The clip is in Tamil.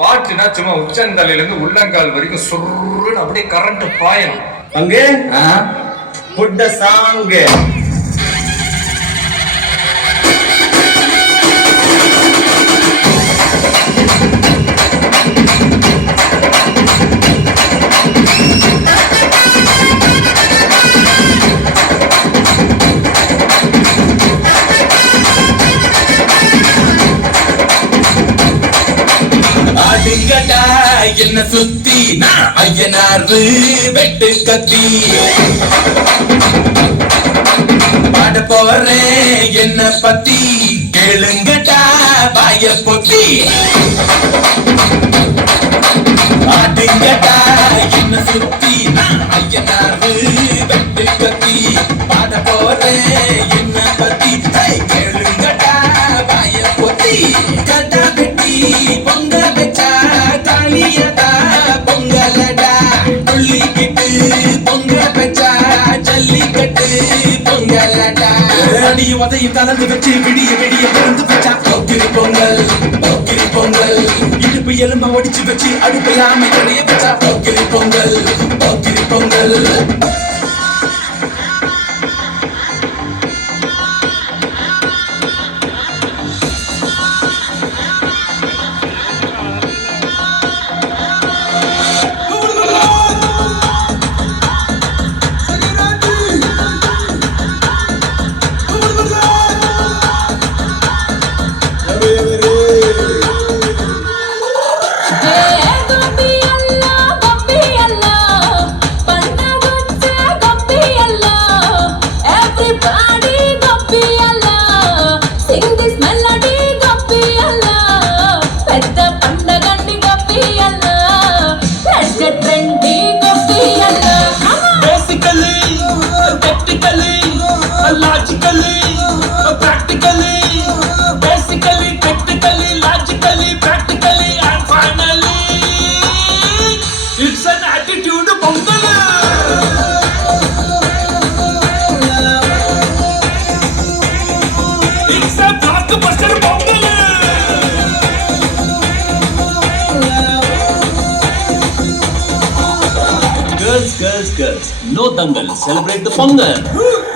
பாட்டுனா சும்மா உச்சந்தலையில இருந்து உள்ளங்கால் வரைக்கும் சுருன்னு அப்படியே கரண்ட் பாயணும். அங்கே put the song. ஆடுங்கடா என்ன சுத்தி நான் ஐயனாரு வெட்டு கத்தி பாட போறேன் என்ன பத்தி கேளுங்கடா வாய பொத்தி. ஆடுங்கடா என்ன சுத்தி நான் ஐயனாரு வெட்டு கத்தி பாட போறேன் என்ன பத்தி கேளுங்கடா வாய பொத்தி. கதா வெட்டி பொங்க வச்சா காளியதா பொங்கலடா துள்ளிக்கிட்டு பொங்க வச்சா ஜல்லிக்கட்டு பொங்கலடா. அடியும் அதையும் கலந்து வச்சு விடிய விடிய பிறந்து வச்சா போக்கிரி பொங்கல் போக்கிரி பொங்கல். இடுப்பு எலும்ப ஒடிச்சு வச்சு அடுப்பில்லாம எடைய வச்சா Pokkiri Pongal Pokkiri Pongal. Girls, no dangal. Celebrate the Pongal.